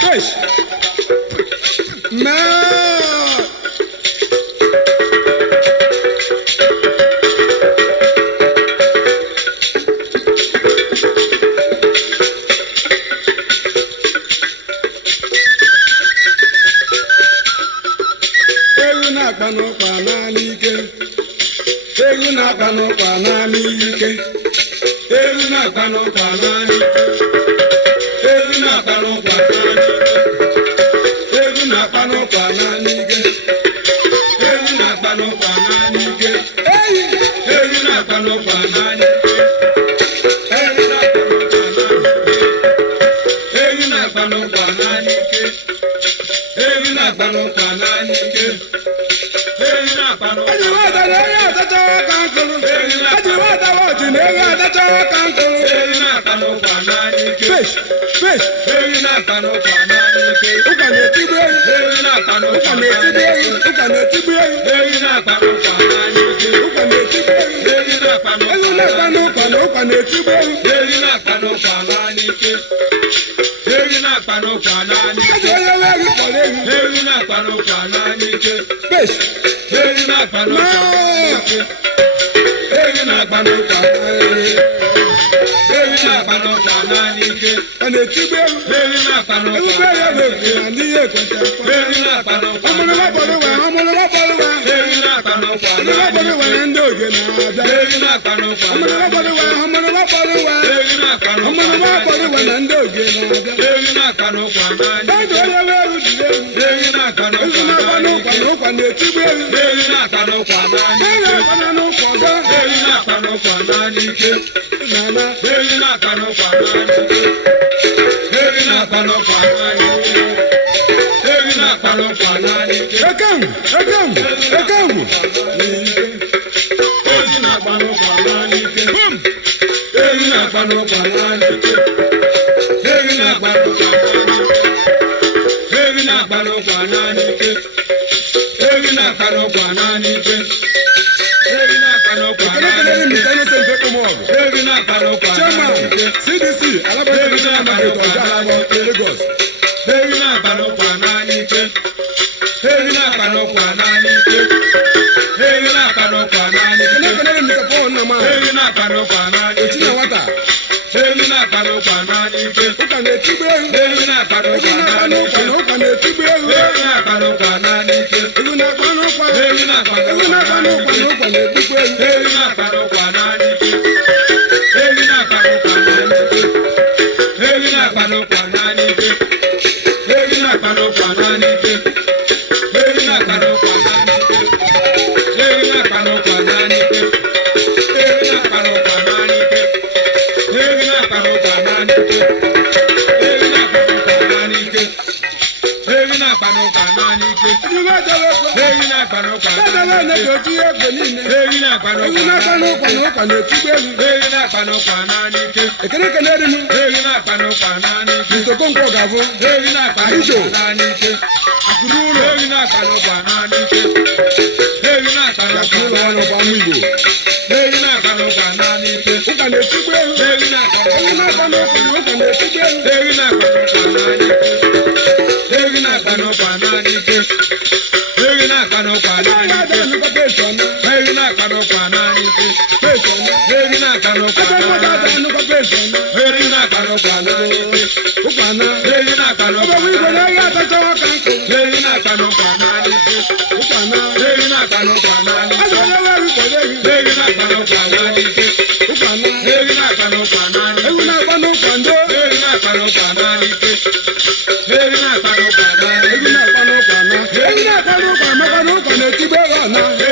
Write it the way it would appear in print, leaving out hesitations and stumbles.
Fish. Man. Ewu na-akpa n'ụkpa naanị ike. Ewu na-akpa n'ụkpa naanị ike. Ewu na-akpa n'ụkpa naanị ike. Ewu na-akpa n'ụkpa naanị ike. Ewu na-akpa n'ụkpa naanị ike. Ewu na-akpa n'ụkpa naanị ike. Ewu na-akpa n'ụkpa naanị ike. Ewu na-akpa n'ụkpa naanị ike. Ewu na-akpa n'ụkpa naanị ike. Ewu na-akpa n'ụkpa naanị ike. Fish, fish. CDC, Lagos. Hey,